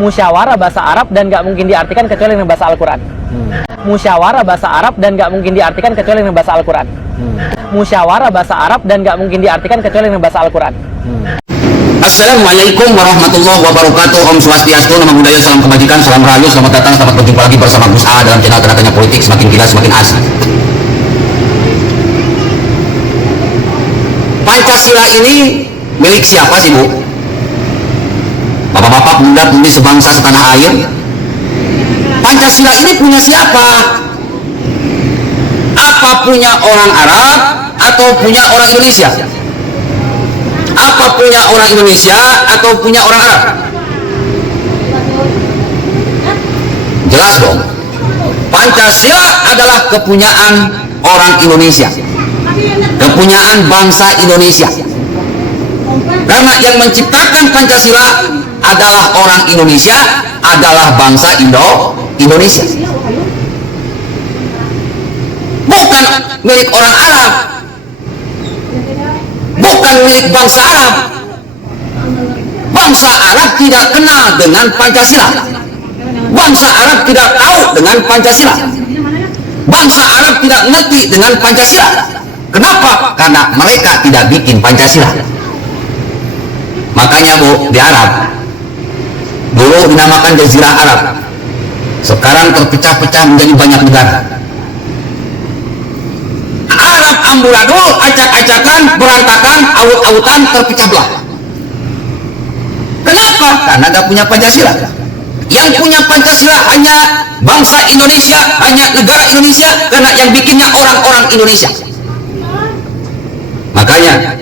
Musyawarah bahasa Arab dan nggak mungkin diartikan kecuali dengan bahasa Al-Quran. Musyawarah bahasa Arab dan nggak mungkin diartikan kecuali dengan bahasa Al-Quran. Musyawarah bahasa Arab dan nggak mungkin diartikan kecuali dengan bahasa Al-Quran. Assalamualaikum warahmatullahi wabarakatuh. Om Swastiastu, Namo Buddhaya, salam kebajikan, salam rahayu, selamat datang, selamat berjumpa lagi bersama Gus A dalam channel Tanya Politik, semakin gila semakin asik. Pancasila ini milik siapa sih, Bu? Bapak-bapak, bunda-budi sebangsa setanah air, Pancasila ini punya siapa? Apa punya orang Arab atau punya orang Indonesia? Apa punya orang Indonesia atau punya orang Arab? Jelas dong, Pancasila adalah kepunyaan orang Indonesia, kepunyaan bangsa Indonesia. Karena yang menciptakan Pancasila adalah orang Indonesia, adalah bangsa Indonesia. Bukan milik orang Arab, bukan milik bangsa Arab. Bangsa Arab tidak kenal dengan Pancasila. Bangsa Arab tidak tahu dengan Pancasila. Bangsa Arab tidak ngerti dengan Pancasila. Kenapa? Karena mereka tidak bikin Pancasila. Makanya, Bu, di Arab dulu dinamakan Jazirah Arab, sekarang terpecah-pecah menjadi banyak negara. Arab amburadul, acak-acakan, berantakan, aut-autan, terpecah belah. Kenapa? Karena gak punya Pancasila. Yang punya Pancasila hanya bangsa Indonesia, hanya negara Indonesia, karena yang bikinnya orang-orang Indonesia. Makanya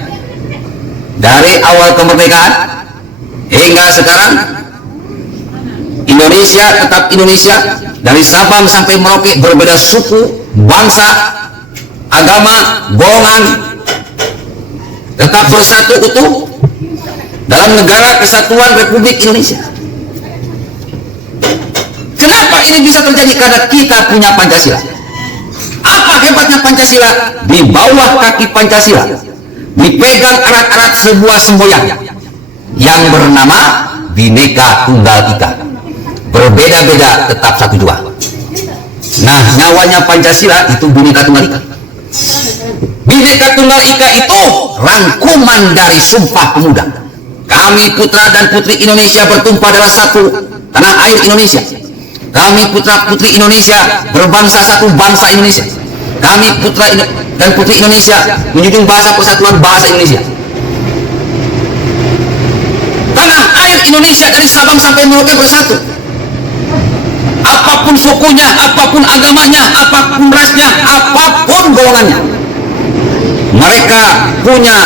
dari awal kemerdekaan hingga sekarang, Indonesia tetap Indonesia. Dari Sabang sampai Merauke, berbeda suku, bangsa, agama, golongan, tetap bersatu utuh dalam negara kesatuan Republik Indonesia. Kenapa ini bisa terjadi? Karena kita punya Pancasila. Apa hebatnya Pancasila? Di bawah kaki Pancasila dipegang erat-erat sebuah semboyan yang bernama Bhinneka Tunggal Ika. Berbeda-beda tetap satu jua. Nah, nyawanya Pancasila itu Bhinneka Tunggal Ika. Bhinneka Tunggal Ika itu rangkuman dari Sumpah Pemuda. Kami putra dan putri Indonesia bertumpah darah satu, tanah air Indonesia. Kami putra putri Indonesia berbangsa satu, bangsa Indonesia. Kami putra dan putri Indonesia menjunjung bahasa persatuan, bahasa Indonesia. Tanah air Indonesia dari Sabang sampai Merauke bersatu. Apapun sukunya, apapun agamanya, apapun rasnya, apapun golongannya, mereka punya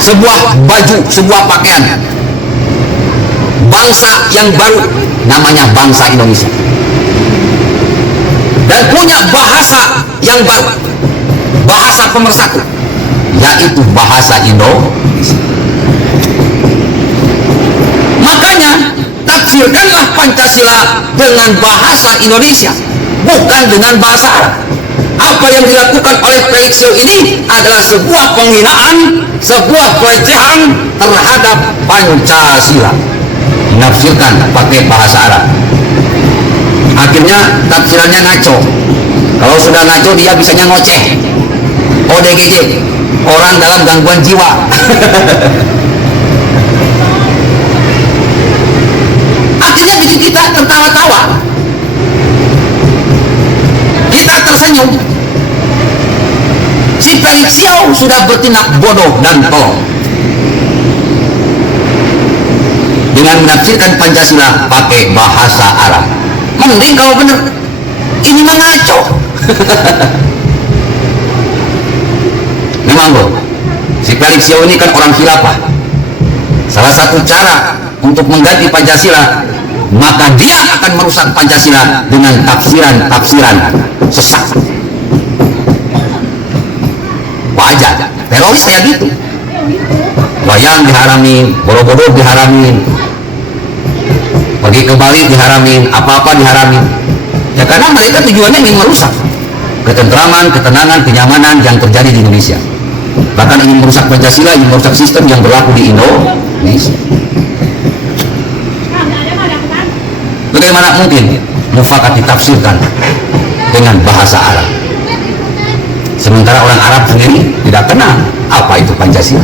sebuah baju, sebuah pakaian, bangsa yang baru, namanya bangsa Indonesia. Dan punya bahasa yang baru, bahasa pemersatu, yaitu bahasa Indonesia. Makanya tafsirkanlah Pancasila dengan bahasa Indonesia, bukan dengan bahasa Arab. Apa yang dilakukan oleh Felix Xiao ini adalah sebuah penghinaan, sebuah pelecehan terhadap Pancasila. Menafsirkan pakai bahasa Arab. Akhirnya tafsirannya ngaco. Kalau sudah ngaco, dia bisanya ngoceh. ODGJ, orang dalam gangguan jiwa. Akhirnya bikin kita tertawa-tawa, kita tersenyum. Si Felix Xiao sudah bertindak bodoh dan tolol dengan menafsirkan Pancasila pakai bahasa Arab. Mending kalau bener, ini mah ngaco. Memang bro, si Felix Xiao ini kan orang khilafah. Salah satu cara untuk mengganti Pancasila, maka dia akan merusak Pancasila dengan tafsiran-tafsiran sesat. Wajar, teroris kayak gitu. Wayang diharamin, boro-boro diharamin, pergi ke Bali diharamin, apa-apa diharamin. Ya karena mereka tujuannya ingin merusak ketentraman, ketenangan, kenyamanan yang terjadi di Indonesia. Bahkan ingin merusak Pancasila, ingin merusak sistem yang berlaku di Indonesia. Bagaimana mungkin mufakat ditafsirkan dengan bahasa Arab? Sementara orang Arab sendiri tidak kenal apa itu Pancasila.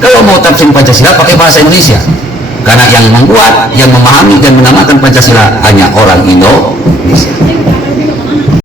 Kalau mau tafsir Pancasila pakai bahasa Indonesia, karena yang membuat, yang memahami dan menamakan Pancasila hanya orang Indonesia.